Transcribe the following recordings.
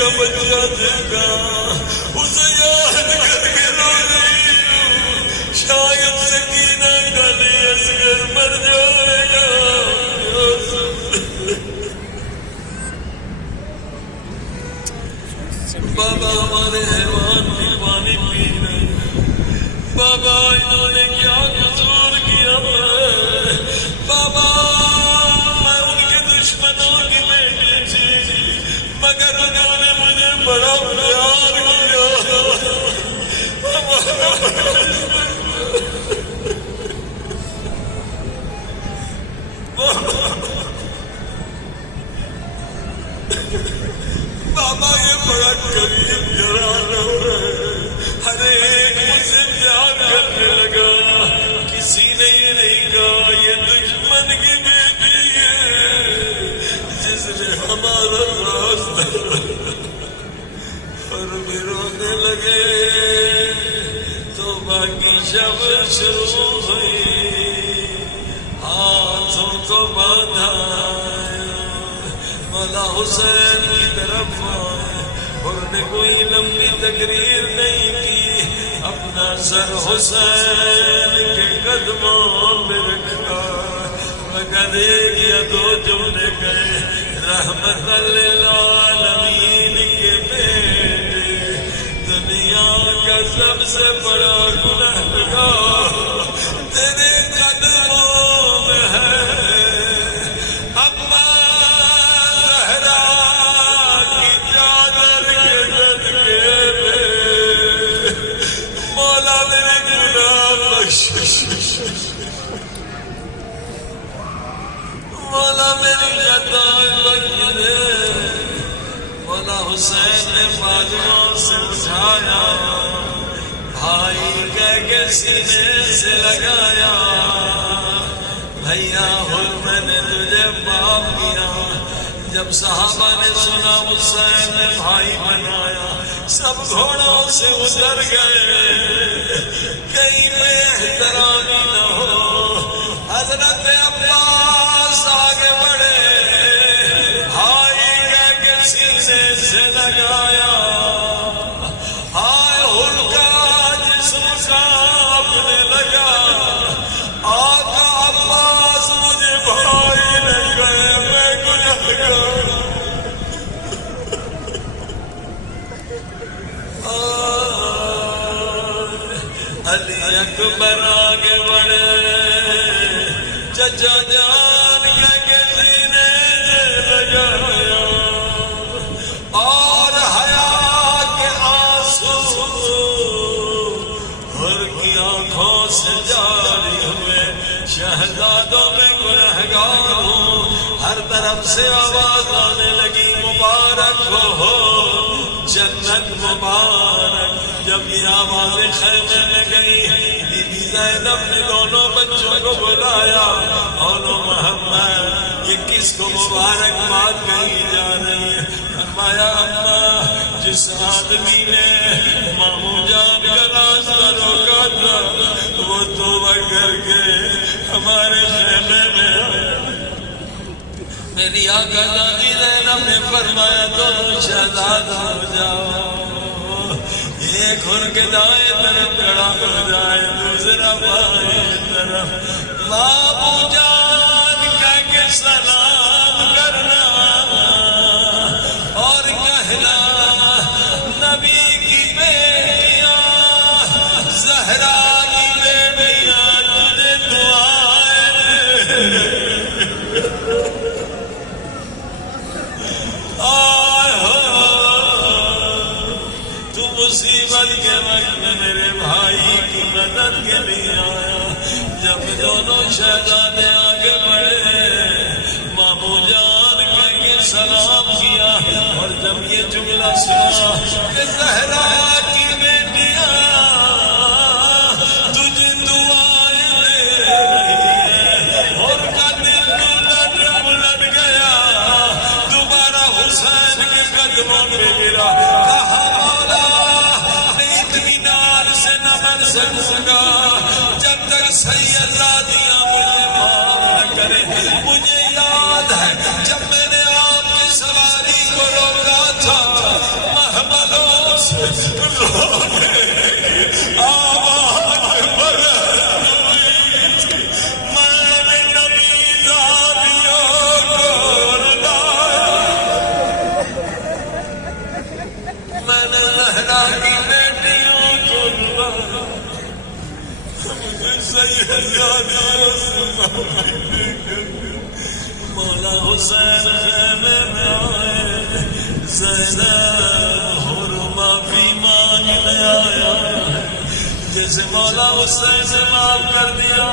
کا بچہ دیکھا اسے یاد کر کے رو رہی ہوں، شاید سکینہ کا لیے اصغر مر جائے گا۔ بابا ہمارے حیوان بھی پانی پی رہے ہیں، بابا انہوں نے کیا قصور کیا ہے؟ بابا میں ان کے دشمنوں کی بیٹی تھی مگر انہوں نے مجھے بڑا پیار کیا۔ بابا یہ بڑا قریب گھرانہ ہے، ہر ایک مجھ سے پیار کرنے لگا، کسی نے یہ نہیں کہا یہ دشمن کی بیٹی ہے جس نے ہمارا راستہ۔ اور بھی رونے لگے تو باقی شب شروع ہوئی، ہاتھوں کو باندھا مولا حسین کی طرف آئے، انہوں نے کوئی لمبی تقریر نہیں کی، اپنا سر حسین کے قدموں میں رکھا، مگر ایک یا دو جملے گئے، رحمت للعالمین کے بیٹے، دنیا کا سب سے بڑا گنہگار تیرے قدموں میں ہے۔ مولا میری عطا لگے، مولا حسین نے بازوؤں سے اٹھایا، بھائی کہہ کے سینے سے لگایا، بھیا ہو میں نے تجھے باپ کیا۔ جب صحابہ نے سنا حسین نے بھائی بنایا، سب گھوڑوں سے اتر گئے، کہیں پہ احترامی نہ ہو۔ حضرت عباس آگے بڑھے، بھائی کہہ کے سینے سے لگایا، ہائے ان کا جسم کانپنے لگا، آقا عباس مجھے بھائی نے کہے میں گنہگار۔ علی اکبر آگے بڑھے، چچا جان کہہ کے سینے سے لگایا، اور حیا کے آنسو ہر کی آنکھوں سے جاری ہوئے، شہزادوں میں گنہگار ہوں۔ ہر طرف سے آواز آنے لگی، مبارک ہو جنت مبارک۔ جب یہ آواز خیمے میں گئی، بی بی زینب نے دونوں بچوں کو بلایا، اولو محمد یہ کس کو مبارکباد کہی جا رہی ہے؟ فرمایا اماں جس آدمی نے ماموں جان کا راستہ روکا تھا وہ توبہ کر کے ہمارے خیمے میں آیا۔ میری آقا دادی زینب نے فرمایا دونوں شہزاد ہو جاؤ، ایک ان کے دائیں طرف کھڑا ہو جائے، دوسرا بائیں طرف۔ ماموں جان کہہ کے سلام کرنا اور کہنا نبی کی بیٹیاں، زہرا کی بیٹیاں تجھے دعائیں آئے ہو۔ تو مصیبت کے وقت میں میرے بھائی کی مدد کے لیے آیا۔ جب دونوں شہزادے آگے بڑھے، ماموں جان کہہ کے سلام کیا، اور جب یہ جملہ سنا کہ زہرا کی بیٹیاں تجھے دعائیں دے رہی ہیں، اور کا دل الٹ گیا، دوبارہ حسین کے قدموں پہ گرا، کہا مولا میں اطمینان سے نہ مر سکا جب تک سید زادیاں مجھے معاف نہ کرے۔ مجھے یاد ہے جب میں نے آپ کی سواری کو روکا تھا، کربلا سے رونے آواز بلند ہوئی، میں نے نبی زادیوں کو رلایا، میں نے زہرا کی بیٹیوں کو رلایا، مولا حسین خیمے میں آئے، زینب اور معافی مانگنے آیا، جیسے مولا حسین نے معاف کر دیا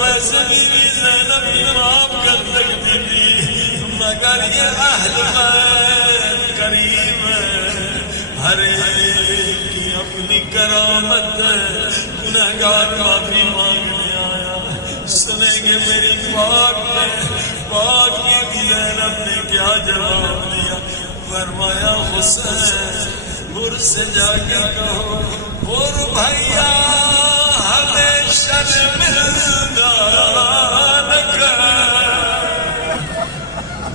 ویسے بھی زینب بھی معاف کر سکتی تھی، مگر یہ اہل بیت کریم ہے، ہر ایک کی اپنی کرامت ہے، گنہگار معافی مانگنے آیا، سنیں گے میری پاک کی زینب نے کیا جواب دیا، فرمایا حسین گر سے جا کے کہو گر بھیا ہمیں شرمندہ نہ کر،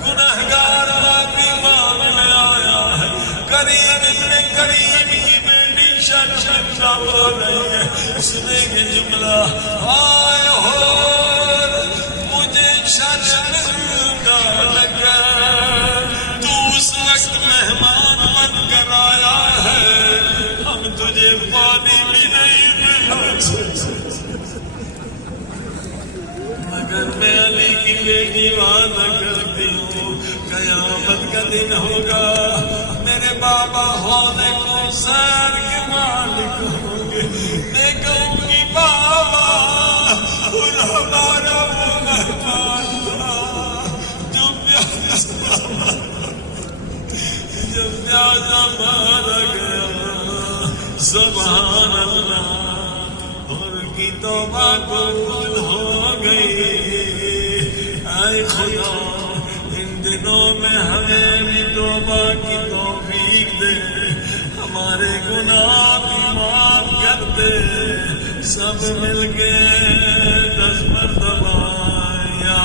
گنہگار معافی مانگنے آیا ہے، کریم ابن کریم کی بیٹی شرمندہ ہو رہی ہے، سنیں گے جملہ آئے ہو مجھے شرمندہ نہ کر، تو اس وقت مہمان بن کر آیا ہے، ہم تجھے پانی بھی نہیں ملا سکتے، مگر میں علی کی بیٹی وعدہ کرتی ہوں قیامت کا دن ہوگا، میرے بابا ہونے کو سار کے مالک ہوں گے، میں کہوں گی بابا اور ہمارا وہ مہمان تھا جو پیاسا مارا گیا، سبحان اللہ، اور کی توبہ قبول ہو گئی، اے خدا ان دنوں میں ہمیں بھی توبہ کی توفیق دے، ہمارے گناہ بھی معاف کر دے، سب مل کے 10 مرتبہ یا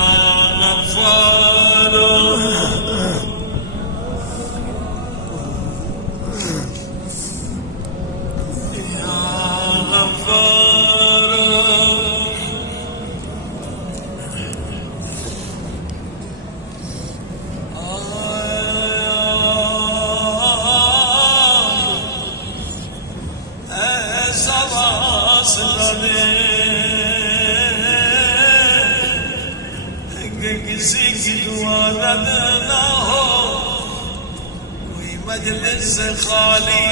غفار کسی کی دعا رد نہ ہو، کوئی مجلس سے خالی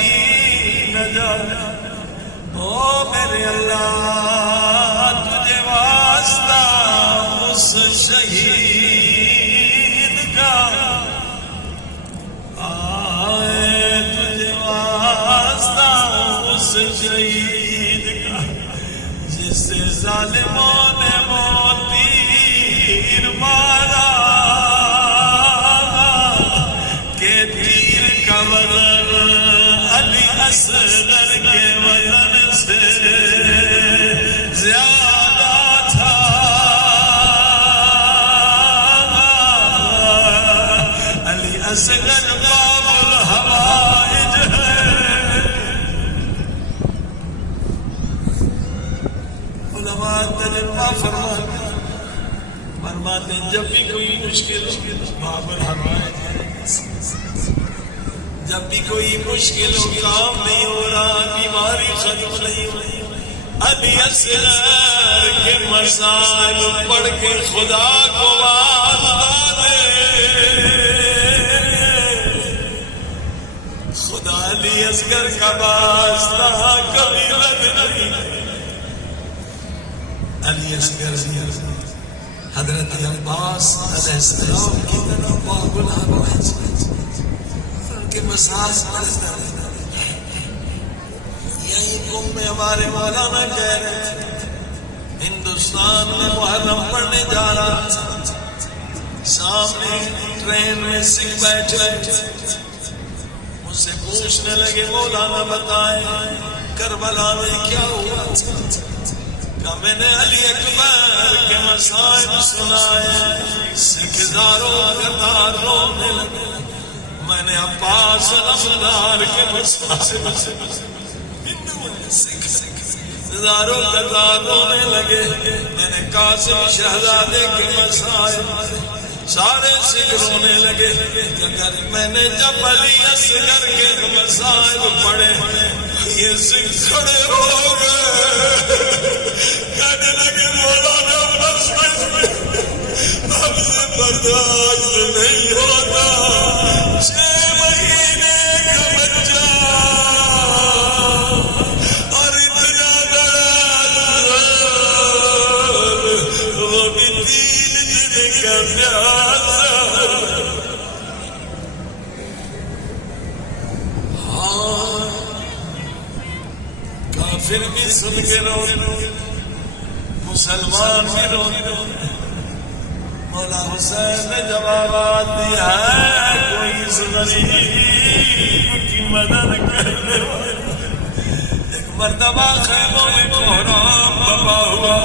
نہ جائے، او میرے اللہ تجھے واسطہ اس شہید کا، آئے تجھے واسطہ اس شہید کا، جس سے ظالموں نے تیر مارا، کہ تیر کا وزن علی اصغر کے وزن سے زیادہ تھا، علی اصغر باب الحوائج ہے، علماء تجربہ فرماتے ہیں جب بھی کوئی مشکل باب الحوائج ہے، جب بھی کوئی مشکل کام نہیں ہو رہا، بیماری ختم نہیں ہو رہی، علی اصغر کے مسائل پڑھ کے خدا کو واسطہ دے، خدا علی اصغر کا واسطہ کبھی رد نہیں، علی اصغر حضرت عباس علیہ السلام کی طرح باب الحوائج کے مساس پڑھتا ہے، یہی قوم میں ہمارے مولانا کہہ رہے تھے، ہندوستان میں محرم پڑھنے جا رہا تھا، سامنے ٹرین میں سکھ بیٹھے، مجھ سے پوچھنے لگے مولانا بتائیں کربلا میں کیا ہوا، کہ میں نے علی اکبر کے مسائل سنائے، سکھ داروں قطار رونے لگے، میں نے عباس نمدار کے مسائل ہزاروں قطار رونے لگے. میں نے قاسم شہزادے کے مسائل سارے سکھ رونے لگے. میں نے جب علی اصغر کے مسائل پڑھے یہ سکھ کھڑے ہو گئے. کہنے لگے مولانا اب سے برداشت نہیں ہوتا. 6 مہینے کا بچہ اور اتنا بڑا وہ بھی 3 دن کا پیاسا. ہاں کافر بھی سن کے رو مسلمان بھی رو. مولا حسین نے جوابات دیا ہے کوئی اس غریب کی مدد کرنے والا. ایک مرتبہ خیموں میں کوہرام بپا ہوا.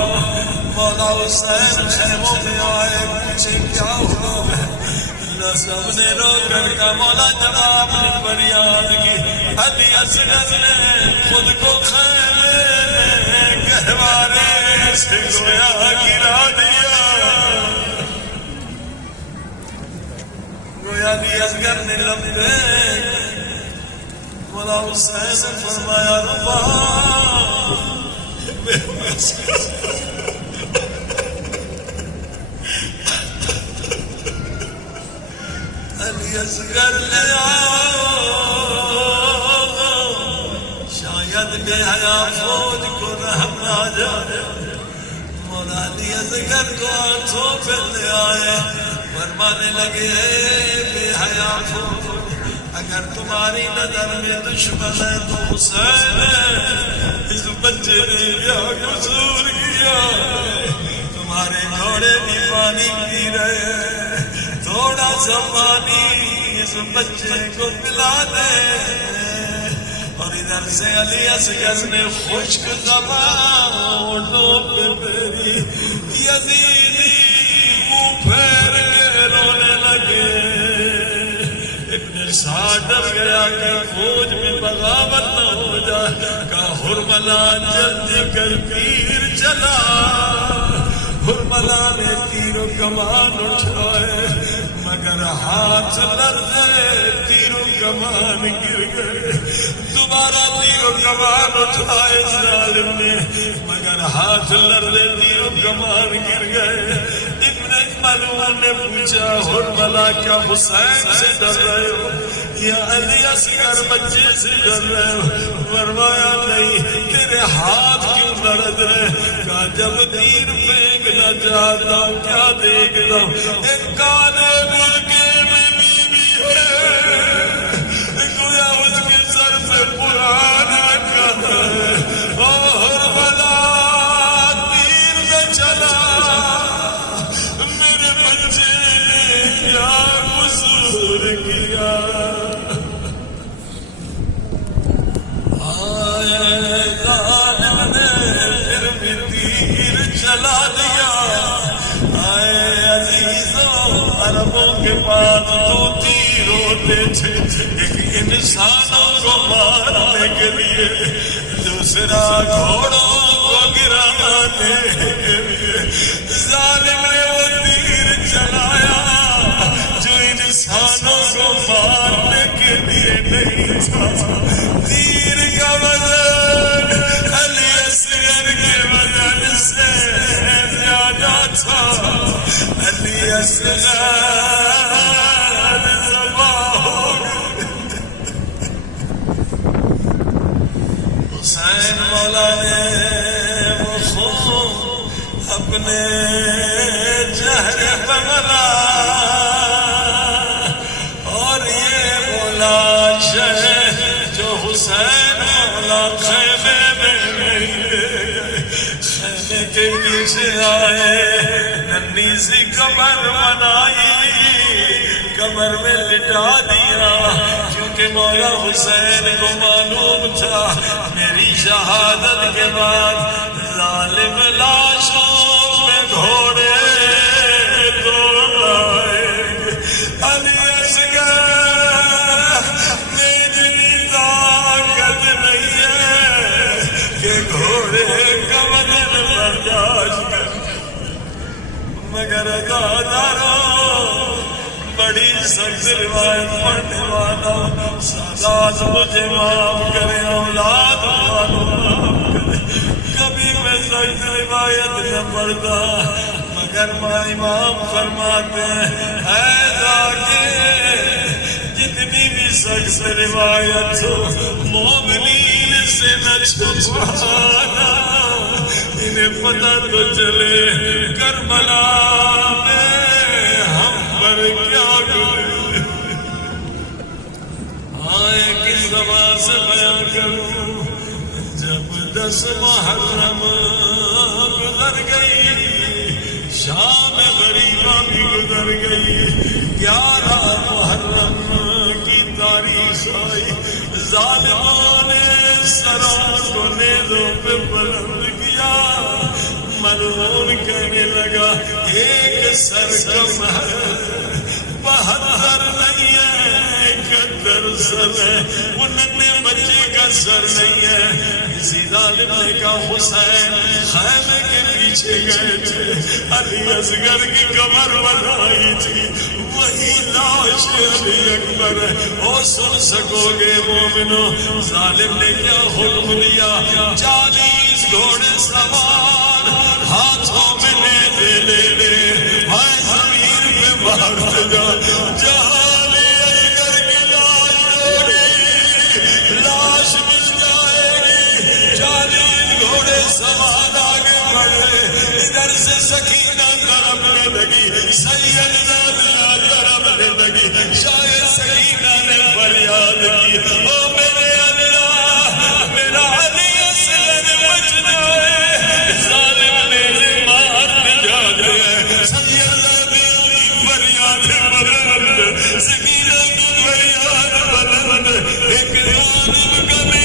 مولا حسین خیموں میں آئے پوچھے کیا ہوا. سب نے رو کر کا مولا جواب نے فریاد کی. علی اصغر نے خود کو خیمے میں گہوارے سے گویا گرا دیا. علی اصغر نے لمبے مولا حسین سے فرمایا ربا علی اصغر لے آؤ شاید بے حیا فوج کو رحم نہ جائے. مولا علی اصغر کو ہاتھوں پہ لے آئے. فرمانے لگے بے حیا فوج اگر تمہاری نظر میں دشمن ہے تو حسین ہے. اس بچے نے کیا قصور کیا. تمہارے گھوڑے بھی پانی پی رہے ہیں. تھوڑا سا پانی اس بچے کو پلا دے. اور ادھر سے علی اصغر نے خشک زبان ہونٹوں پہ میری یزیدی منہ پھیر کے رونے لگے. ابن سعد ڈر گیا کہ فوج میں بغاوت نہ ہو جائے. کہا حرملہ جلدی کر تیر چلا. حرملہ نے تیر و کمان اٹھائے مگر ہاتھ لرزے تیر و کمان گر گئے. دوبارہ تیر و کمان اٹھائے ظالم نے مگر ہاتھ لرزے تیر و کمان گر گئے. ابن ملعون نے پوچھا حرملہ کیا حسین سے ڈر رہے ہو یا علی اصغر بچے سے ڈر رہے ہو؟ فرمایا نہیں. تیرے ہاتھ کیوں لرز رہے؟ کہا جب تیر پھینکنا چاہتا ہوں کیا دیکھتا ہوں ایک کالے مرغے میں بیوی ہے گویا اس کے سر پہ قرآن رکھا ہے. اور بلا تیر میں چلا میرے بچے نے کیا قصور کیا. چلا دیا. آئے عزیزوں عربوں کے پاس 2 تیر ہوتے تھے. ایک انسانوں کو مارنے کے لیے دوسرا گھوڑوں کو گرانے کے لیے. ظالم نے وہ تیر چلایا جو انسانوں کو مارنے کے لیے نہیں تھا. تیر کا وزن علی اصغر کے وزن سے زیادہ تھا. علی اصغر ذبح ہو گئے. حسین مولا نے وہ خون اپنے چہرے پہ ملا اور یہ بولا شہ جو حسین مولا خیمے میں نہیں لے گئے. خیمے کے پیچھے آئے ننھی سی قبر بنائی قبر میں لٹا دیا کیونکہ مولا حسین کو معلوم تھا میری شہادت کے بعد ظالم لاشوں میں گھوڑے دوڑ آئے. علی اصغر کہ گھوڑے کا بدن برداشت کر، مگر دادارو بڑی سخت روایت پڑھنے والا سادات مجھے معاف کرے، اولاد والوں معاف کرے، کبھی میں سخت روایت نہ پڑھتا، مگر ماں امام فرماتے ہیں اے ذاکر جتنی بھی سخت روایت ہو مومنین سے نہ چھپانا، انہیں پتہ تو چلے کربلا میں ہم پر کیا گزرے۔ آئے کس زبان سے بیان کروں، جب 10 محرم گزر گئی، شام غریبہ بھی گزر گئی، 11 محرم کی تاریخ آئی، ظالموں نے سروں کو نیزوں پہ بلند کیا، ملعون کہنے لگا ایک سر کا مہر 72 نہیں ہے، 71 سر ہے، وہ ننے بچے کا سر نہیں ہے۔ کسی ظالم نے کہا حسین خیمے کے پیچھے گئے تھے، علی اصغر کی کمر بنائی تھی، وہی لاش علی اکبر ہے، او سن سکو گے مومنو ظالم نے کیا حکم دیا، 40 گھوڑے سوار ہاتھوں میں لے بھائی زمین پہ مارتے جا، جہاں علی اصغر کی لاش ہوگی لاش مل جائے گی، 40 گھوڑے سوار آگے بڑھے، ادھر سے سکی